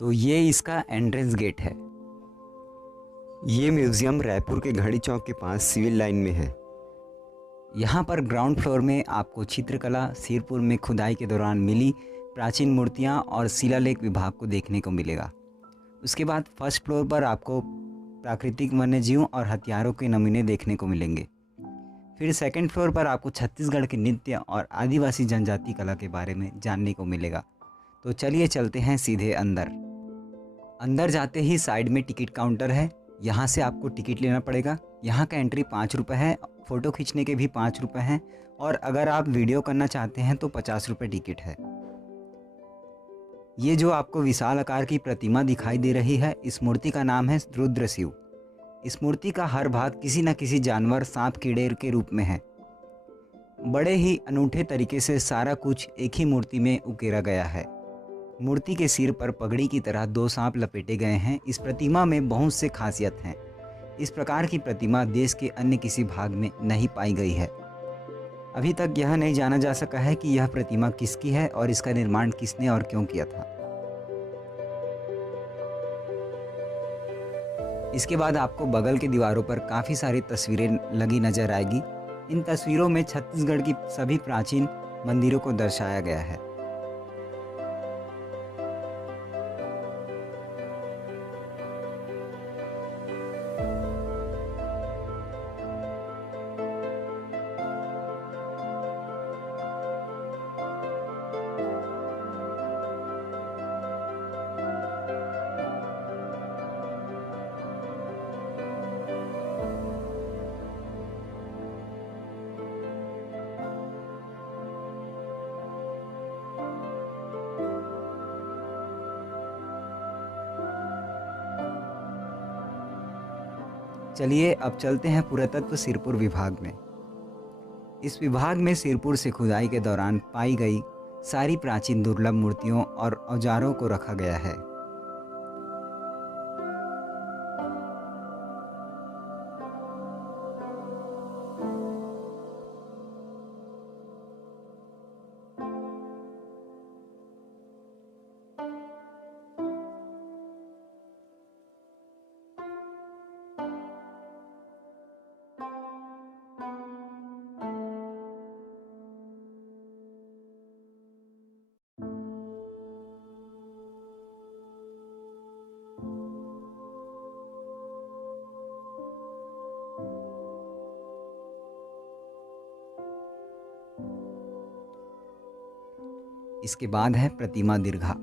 तो ये इसका एंट्रेंस गेट है। ये म्यूज़ियम रायपुर के घड़ी चौक के पास सिविल लाइन में है। यहाँ पर ग्राउंड फ्लोर में आपको चित्रकला, सिरपुर में खुदाई के दौरान मिली प्राचीन मूर्तियाँ और शिलालेख विभाग को देखने को मिलेगा। उसके बाद फर्स्ट फ्लोर पर आपको प्राकृतिक वन्यजीवों और हथियारों के नमूने देखने को मिलेंगे। फिर सेकंड फ्लोर पर आपको छत्तीसगढ़ के नृत्य और आदिवासी जनजाति कला के बारे में जानने को मिलेगा। तो चलिए चलते हैं सीधे अंदर। अंदर जाते ही साइड में टिकट काउंटर है, यहाँ से आपको टिकट लेना पड़ेगा। यहाँ का एंट्री 5 रुपये है, फ़ोटो खींचने के भी 5 रुपये हैं, और अगर आप वीडियो करना चाहते हैं तो 50 रुपये टिकट है। ये जो आपको विशाल आकार की प्रतिमा दिखाई दे रही है, इस मूर्ति का नाम है रुद्र शिव। इस मूर्ति का हर भाग किसी न किसी जानवर, सांप, कीड़े के रूप में है। बड़े ही अनूठे तरीके से सारा कुछ एक ही मूर्ति में उकेरा गया है। मूर्ति के सिर पर पगड़ी की तरह 2 सांप लपेटे गए हैं। इस प्रतिमा में बहुत से खासियत हैं। इस प्रकार की प्रतिमा देश के अन्य किसी भाग में नहीं पाई गई है। अभी तक यह नहीं जाना जा सका है कि यह प्रतिमा किसकी है और इसका निर्माण किसने और क्यों किया था। इसके बाद आपको बगल की दीवारों पर काफ़ी सारी तस्वीरें लगी नजर आएगी। इन तस्वीरों में छत्तीसगढ़ की सभी प्राचीन मंदिरों को दर्शाया गया है। चलिए अब चलते हैं पुरातत्व सिरपुर विभाग में। इस विभाग में सिरपुर से खुदाई के दौरान पाई गई सारी प्राचीन दुर्लभ मूर्तियों और औजारों को रखा गया है। इसके बाद है प्रतिमा दीर्घा।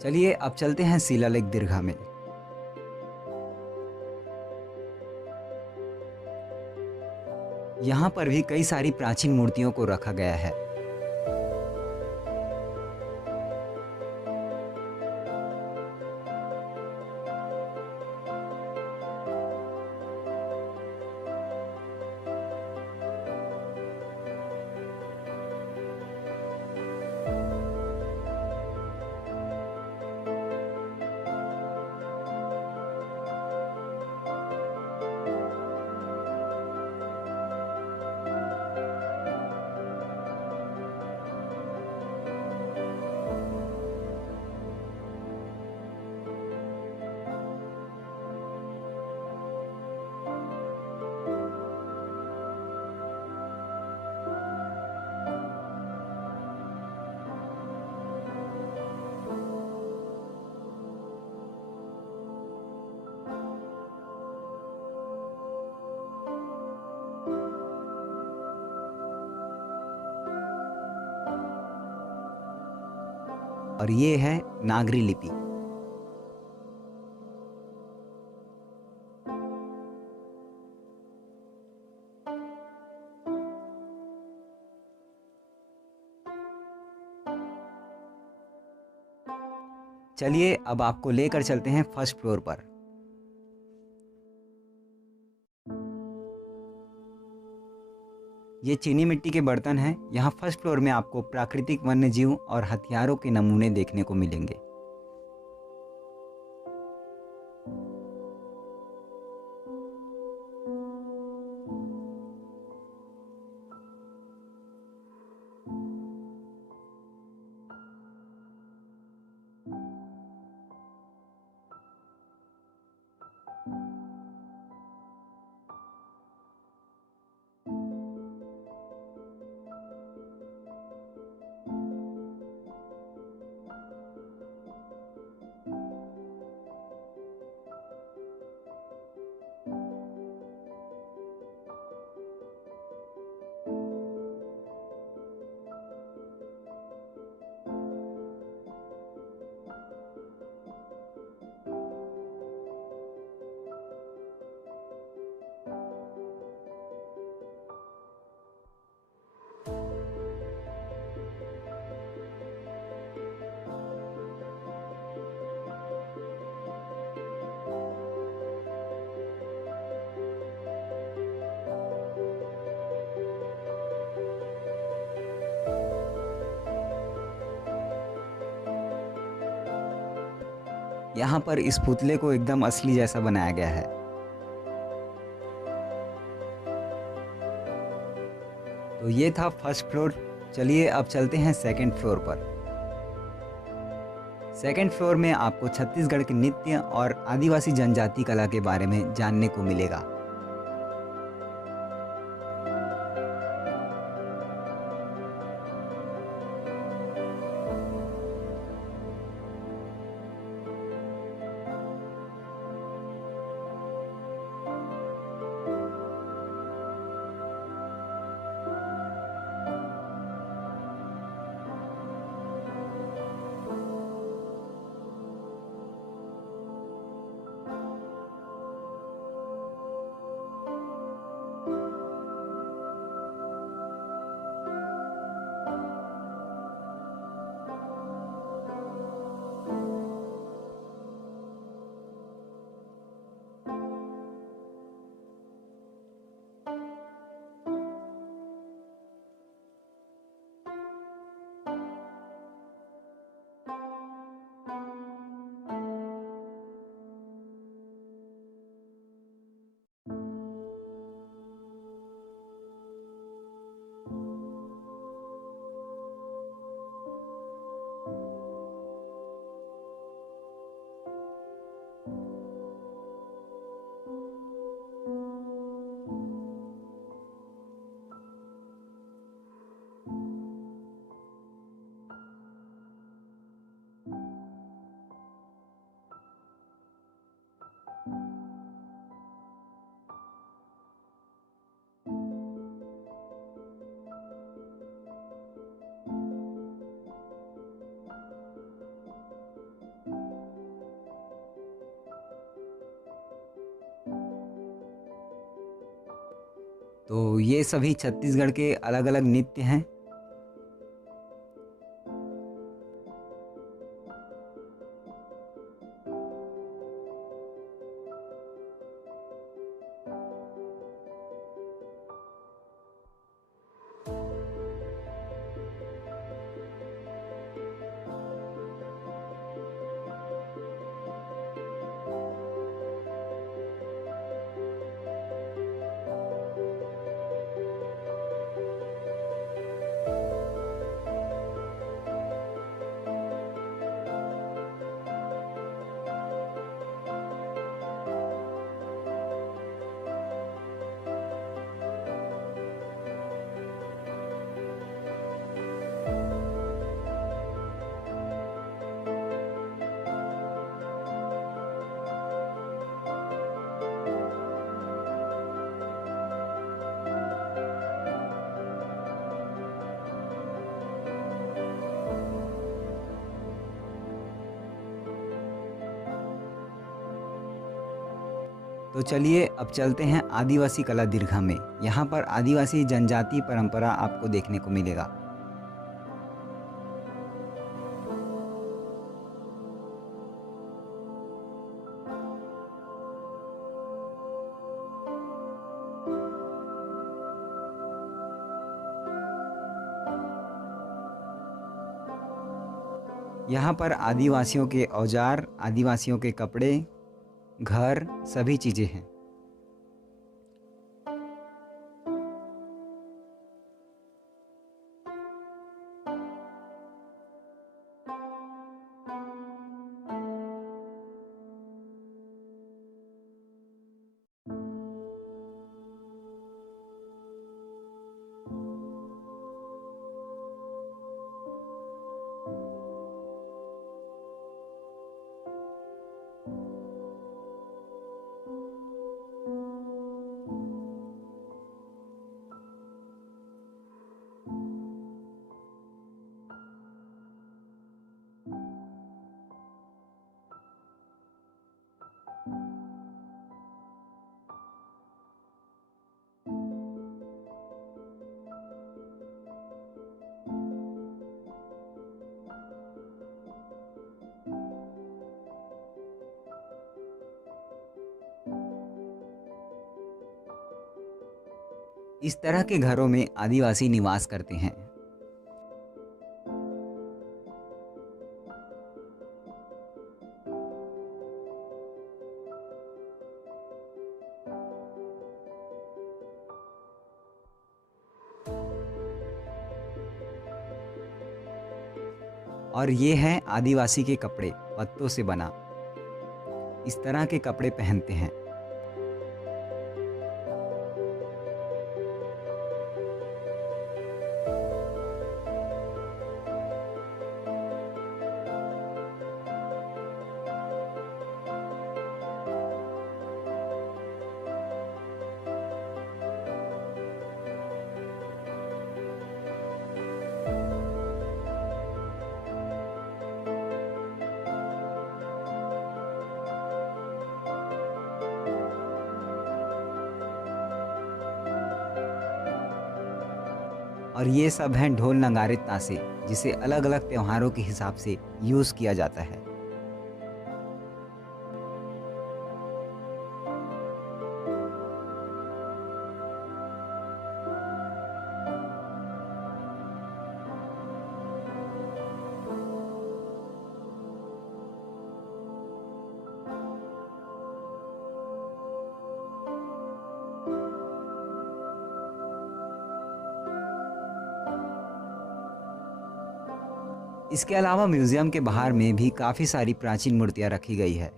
चलिए अब चलते हैं शिलालेख दीर्घा में। यहाँ पर भी कई सारी प्राचीन मूर्तियों को रखा गया है। और ये है नागरी लिपि। चलिए अब आपको लेकर चलते हैं फर्स्ट फ्लोर पर। ये चीनी मिट्टी के बर्तन हैं। यहाँ फर्स्ट फ्लोर में आपको प्राकृतिक वन्य जीव और हथियारों के नमूने देखने को मिलेंगे। यहाँ पर इस पुतले को एकदम असली जैसा बनाया गया है। तो ये था फर्स्ट फ्लोर। चलिए अब चलते हैं सेकंड फ्लोर पर। सेकंड फ्लोर में आपको छत्तीसगढ़ के नृत्य और आदिवासी जनजाति कला के बारे में जानने को मिलेगा। तो ये सभी छत्तीसगढ़ के अलग अलग नृत्य हैं। तो चलिए अब चलते हैं आदिवासी कला दीर्घा में। यहाँ पर आदिवासी जनजाति परंपरा आपको देखने को मिलेगा। यहाँ पर आदिवासियों के औजार, आदिवासियों के कपड़े, घर, सभी चीज़ें हैं। इस तरह के घरों में आदिवासी निवास करते हैं। और ये हैं आदिवासी के कपड़े, पत्तों से बना। इस तरह के कपड़े पहनते हैं। और ये सब हैं ढोल नगाड़े ताशे, जिसे अलग अलग त्योहारों के हिसाब से यूज़ किया जाता है। इसके अलावा म्यूजियम के बाहर में भी काफ़ी सारी प्राचीन मूर्तियां रखी गई है।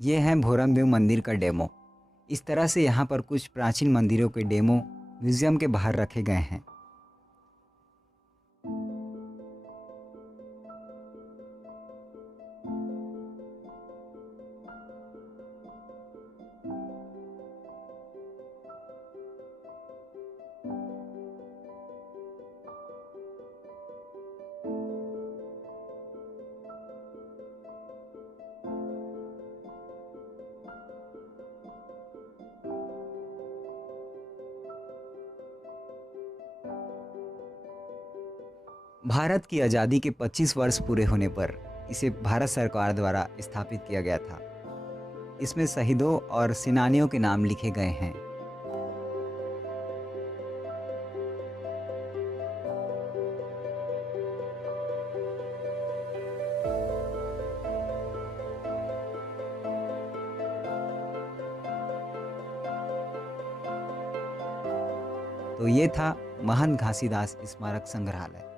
ये है भोरमदेव मंदिर का डेमो। इस तरह से यहाँ पर कुछ प्राचीन मंदिरों के डेमो म्यूजियम के बाहर रखे गए हैं। भारत की आज़ादी के 25 वर्ष पूरे होने पर इसे भारत सरकार द्वारा स्थापित किया गया था। इसमें शहीदों और सेनानियों के नाम लिखे गए हैं। तो ये था महंत घासीदास स्मारक संग्रहालय।